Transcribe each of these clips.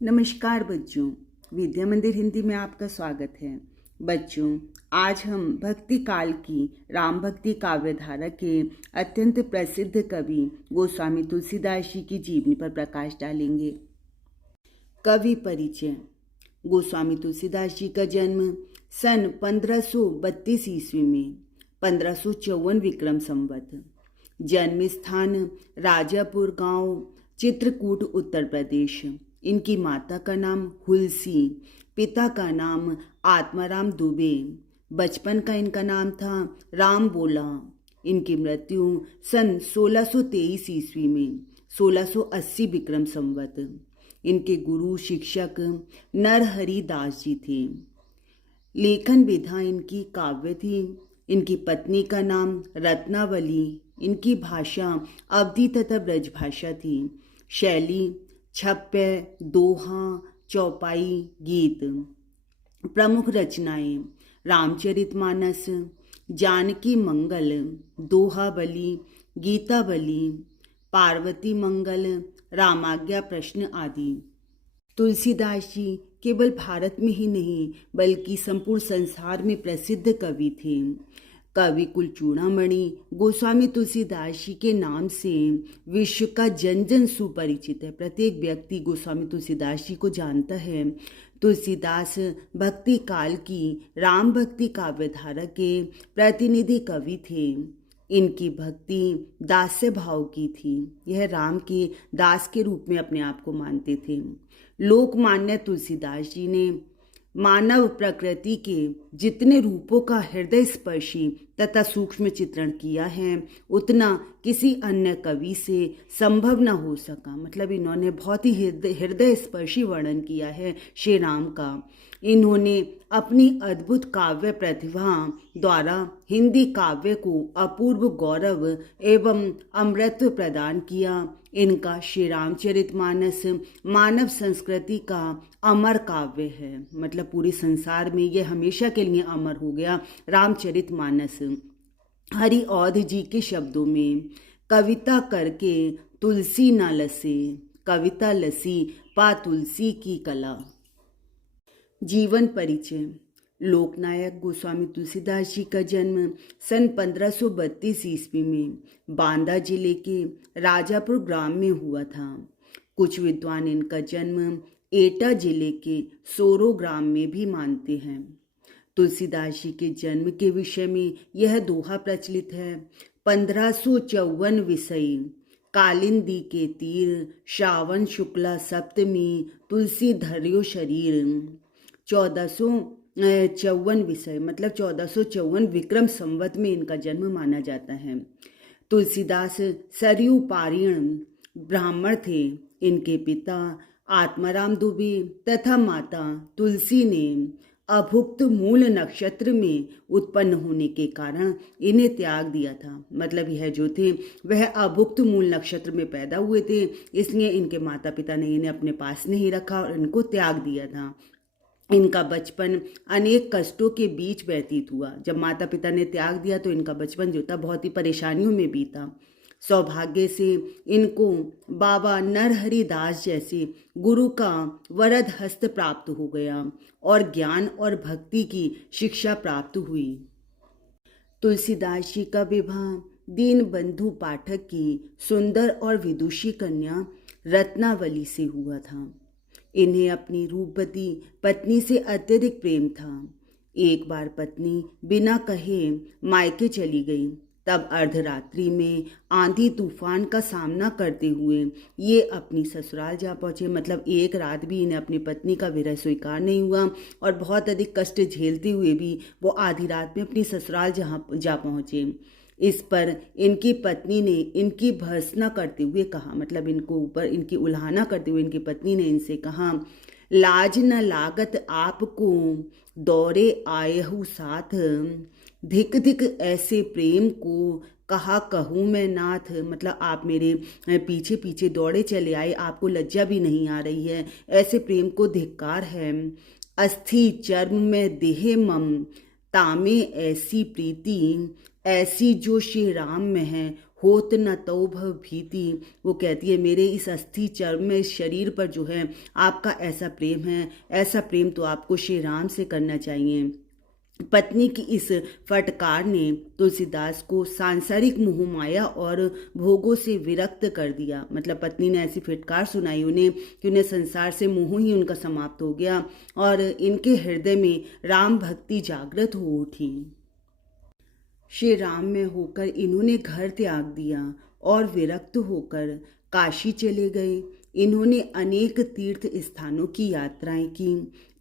नमस्कार बच्चों, विद्या मंदिर हिंदी में आपका स्वागत है। बच्चों, आज हम भक्ति काल की राम भक्ति काव्यधारा के अत्यंत प्रसिद्ध कवि गोस्वामी तुलसीदास जी की जीवनी पर प्रकाश डालेंगे। कवि परिचय। गोस्वामी तुलसीदास जी का जन्म सन 1532 ईस्वी में 1554 विक्रम संवत। जन्म स्थान राजापुर गांव, चित्रकूट, उत्तर प्रदेश। इनकी माता का नाम हुलसी, पिता का नाम आत्माराम दुबे। बचपन का इनका नाम था राम बोला। इनकी मृत्यु सन 1623 ईस्वी में 1680 विक्रम संवत। इनके गुरु शिक्षक नरहरि दास जी थे। लेखन विधा इनकी काव्य थी। इनकी पत्नी का नाम रत्नावली। इनकी भाषा अवधी तथा ब्रज भाषा थी। शैली छप्य, दोहा, चौपाई, गीत। प्रमुख रचनाएं रामचरितमानस, जानकी मंगल, दोहावली, गीतावली, पार्वती मंगल, रामाज्ञा प्रश्न आदि। तुलसीदास जी केवल भारत में ही नहीं बल्कि संपूर्ण संसार में प्रसिद्ध कवि थे। कवि कुल चूड़ामणि गोस्वामी तुलसीदास जी के नाम से विश्व का जन जन सुपरिचित है। प्रत्येक व्यक्ति गोस्वामी तुलसीदास जी को जानता है। तुलसीदास भक्ति काल की राम भक्ति काव्यधारा के प्रतिनिधि कवि थे। इनकी भक्ति दास्य भाव की थी। यह राम के दास के रूप में अपने आप को मानते थे। लोकमान्य तुलसीदास जी ने मानव प्रकृति के जितने रूपों का हृदय स्पर्शी तथा सूक्ष्म चित्रण किया है उतना किसी अन्य कवि से संभव न हो सका। मतलब इन्होंने बहुत ही हृदय स्पर्शी वर्णन किया है श्री राम का। इन्होंने अपनी अद्भुत काव्य प्रतिभा द्वारा हिंदी काव्य को अपूर्व गौरव एवं अमृत प्रदान किया। इनका श्री रामचरितमानस मानव संस्कृति का अमर काव्य है। मतलब पूरे संसार में यह हमेशा के लिए अमर हो गया। रामचरितमानस हरि औध जी के शब्दों में, कविता करके तुलसी न लसे, कविता लसी पा तुलसी की कला। जीवन परिचय। लोकनायक गोस्वामी तुलसीदास जी का जन्म सन 1532 ईस्वी में बांदा जिले के राजापुर ग्राम में हुआ था। कुछ विद्वान इनका जन्म एटा जिले के सोरो ग्राम में भी मानते हैं। तुलसीदास जी के जन्म के विषय में यह दोहा प्रचलित है। 1554 विषयी, कालिंदी के तीर, श्रावण शुक्ला सप्तमी, तुलसी धर्यो शरीर। 1454 विषय मतलब 1454 विक्रम संवत में इनका जन्म माना जाता है। तुलसीदास सरयू पारीण ब्राह्मण थे। इनके पिता आत्माराम दुबे तथा माता तुलसी ने अभुक्त मूल नक्षत्र में उत्पन्न होने के कारण इन्हें त्याग दिया था। मतलब यह जो थे वह अभुक्त मूल नक्षत्र में पैदा हुए थे, इसलिए इनके माता पिता ने इन्हें अपने पास नहीं रखा और इनको त्याग दिया था। इनका बचपन अनेक कष्टों के बीच व्यतीत हुआ। जब माता पिता ने त्याग दिया तो इनका बचपन जो था बहुत ही परेशानियों में बीता। सौभाग्य से इनको बाबा नरहरि दास जैसे गुरु का वरद हस्त प्राप्त हो गया और ज्ञान और भक्ति की शिक्षा प्राप्त हुई। तुलसीदास जी का विवाह दीनबंधु पाठक की सुंदर और विदुषी कन्या रत्नावली से हुआ था। इन्हें अपनी रूपवती पत्नी से अत्यधिक प्रेम था। एक बार पत्नी बिना कहे मायके चली गई। तब अर्धरात्रि में आंधी तूफान का सामना करते हुए ये अपनी ससुराल जा पहुँचे। मतलब एक रात भी इन्हें अपनी पत्नी का विरह स्वीकार नहीं हुआ और बहुत अधिक कष्ट झेलते हुए भी वो आधी रात में अपनी ससुराल जा पहुँचे। इस पर इनकी पत्नी ने इनकी भर्त्सना करते हुए कहा, मतलब इनको ऊपर इनकी उल्हाना करते हुए इनकी पत्नी ने इनसे कहा, लाज न लागत आपको दौरे आयहु साथ, धिक धिक ऐसे प्रेम को कहा कहूँ मैं नाथ। मतलब आप मेरे पीछे पीछे दौड़े चले आए, आपको लज्जा भी नहीं आ रही है, ऐसे प्रेम को धिक्कार है। अस्थि चर्म में देह मम, तामे ऐसी प्रीति, ऐसी जो श्री राम में है होत न तो भव भीति। वो कहती है मेरे इस अस्थि चर्म में, इस शरीर पर जो है आपका ऐसा प्रेम है, ऐसा प्रेम तो आपको श्री राम से करना चाहिए। पत्नी की इस फटकार ने तुलसीदास को सांसारिक मोह माया और भोगों से विरक्त कर दिया। मतलब पत्नी ने ऐसी फटकार सुनाई उन्हें कि उन्हें संसार से मोह ही उनका समाप्त हो गया और इनके हृदय में राम भक्ति जागृत हो उठी। श्री राम में होकर इन्होंने घर त्याग दिया और विरक्त होकर काशी चले गए। इन्होंने अनेक तीर्थ स्थानों की यात्राएं की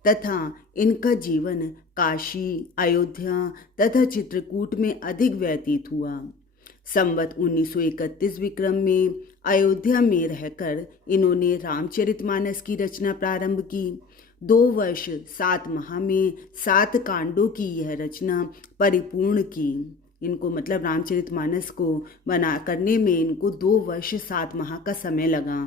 तथा इनका जीवन काशी, अयोध्या तथा चित्रकूट में अधिक व्यतीत हुआ। संवत 1931 विक्रम में अयोध्या में रहकर इन्होंने रामचरितमानस की रचना प्रारंभ की। 2 वर्ष 7 माह में 7 कांडों की यह रचना परिपूर्ण की। इनको मतलब रामचरितमानस को बना करने में इनको 2 वर्ष 7 माह का समय लगा।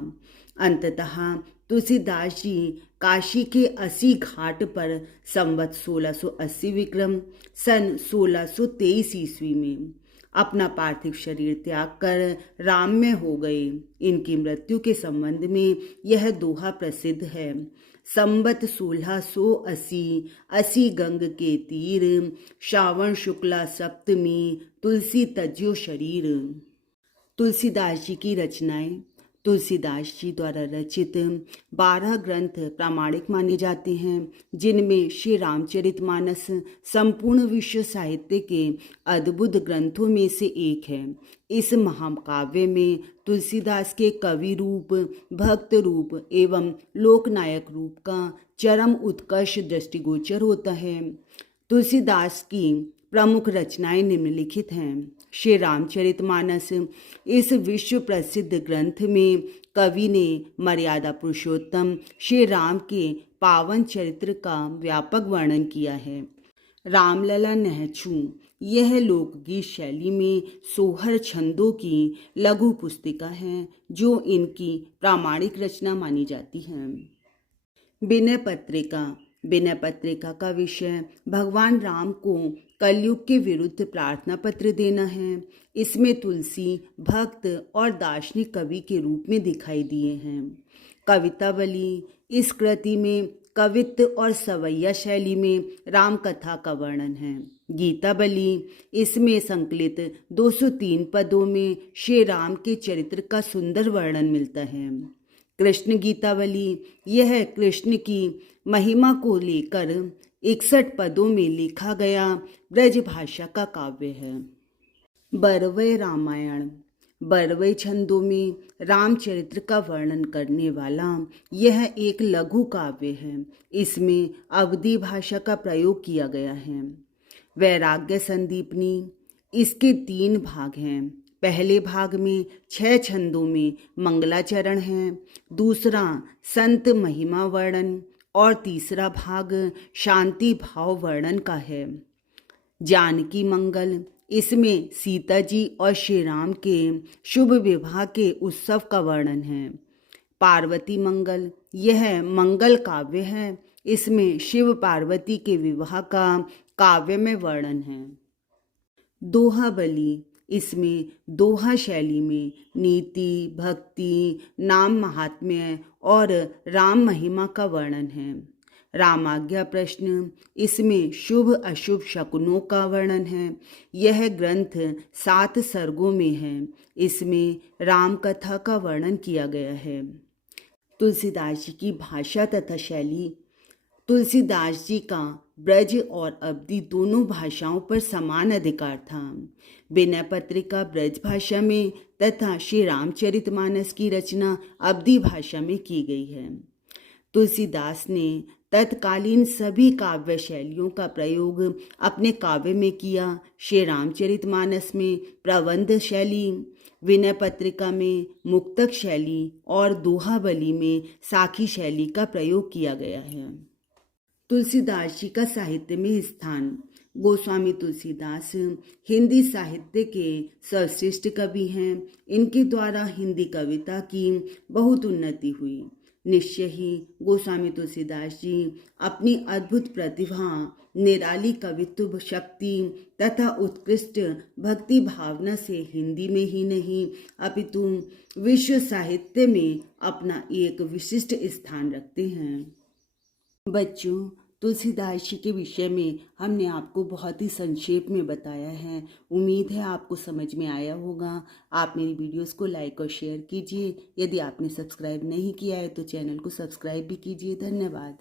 अंततः तुलसीदास जी काशी के 80 घाट पर संवत 1680 विक्रम सन 1623 ईस्वी में अपना पार्थिव शरीर त्याग कर राम में हो गए। इनकी मृत्यु के संबंध में यह दोहा प्रसिद्ध है। संवत 1680 असी गंग के तीर, श्रावण शुक्ला सप्तमी, तुलसी तज्यो शरीर। तुलसीदास जी की रचनाएं। तुलसीदास जी द्वारा रचित 12 ग्रंथ प्रामाणिक माने जाते हैं, जिनमें श्री रामचरितमानस संपूर्ण विश्व साहित्य के अद्भुत ग्रंथों में से एक है। इस महाकाव्य में तुलसीदास के कवि रूप, भक्त रूप एवं लोकनायक रूप का चरम उत्कर्ष दृष्टिगोचर होता है। तुलसीदास की प्रमुख रचनाएं निम्नलिखित हैं। श्री रामचरितमानस। इस विश्व प्रसिद्ध ग्रंथ में कवि ने मर्यादा पुरुषोत्तम श्री राम के पावन चरित्र का व्यापक वर्णन किया है। रामलला नहछू यह लोकगीत शैली में सोहर छंदों की लघु पुस्तिका है, जो इनकी प्रामाणिक रचना मानी जाती है। विनय पत्रिका। विनय पत्रिका का विषय भगवान राम को कलयुग के विरुद्ध प्रार्थना पत्र देना है। इसमें तुलसी भक्त और दार्शनिक कवि के रूप में दिखाई दिए हैं। कवितावली। इस कृति में कवित्व और सवैया शैली में राम कथा का वर्णन है। गीतावली। इसमें संकलित 203 पदों में श्री राम के चरित्र का सुंदर वर्णन मिलता है। कृष्ण गीतावली। यह कृष्ण की महिमा को लेकर 61 पदों में लिखा गया ब्रज भाषा का काव्य है। बरवय रामायण। बरवय छंदों में रामचरित्र का वर्णन करने वाला यह एक लघु काव्य है। इसमें अवधी भाषा का प्रयोग किया गया है। वैराग्य संदीपनी। इसके 3 भाग हैं। पहले भाग में 6 छंदों में मंगलाचरण है, दूसरा संत महिमा वर्णन और तीसरा भाग शांति भाव वर्णन का है। जानकी मंगल। इसमें सीता जी और श्री राम के शुभ विवाह के उत्सव का वर्णन है। पार्वती मंगल। यह मंगल काव्य है। इसमें शिव पार्वती के विवाह का काव्य में वर्णन है। दोहावली। इसमें दोहा शैली में नीति, भक्ति, नाम महात्म्य और राम महिमा का वर्णन है। रामाज्ञा प्रश्न। इसमें शुभ अशुभ शकुनों का वर्णन है। यह ग्रंथ 7 सर्गों में है। इसमें राम कथा का वर्णन किया गया है। तुलसीदास जी की भाषा तथा शैली। तुलसीदास जी का ब्रज और अवधी दोनों भाषाओं पर समान अधिकार था। विनय पत्रिका ब्रज भाषा में तथा श्री रामचरितमानस की रचना अवधी भाषा में की गई है। तुलसीदास ने तत्कालीन सभी काव्य शैलियों का प्रयोग अपने काव्य में किया। श्री रामचरितमानस में प्रबंध शैली, विनय पत्रिका में मुक्तक शैली और दोहावली में साखी शैली का प्रयोग किया गया है। तुलसीदास जी का साहित्य में स्थान। गोस्वामी तुलसीदास हिंदी साहित्य के सर्वश्रेष्ठ कवि हैं। इनके द्वारा हिंदी कविता की बहुत उन्नति हुई। निश्चय ही गोस्वामी तुलसीदास जी अपनी अद्भुत प्रतिभा, निराली कवित्व शक्ति तथा उत्कृष्ट भक्ति भावना से हिंदी में ही नहीं अपितु विश्व साहित्य में अपना एक विशिष्ट स्थान रखते हैं। बच्चों, तुलसीदास जी के विषय में हमने आपको बहुत ही संक्षेप में बताया है। उम्मीद है आपको समझ में आया होगा। आप मेरी वीडियोस को लाइक और शेयर कीजिए। यदि आपने सब्सक्राइब नहीं किया है तो चैनल को सब्सक्राइब भी कीजिए। धन्यवाद।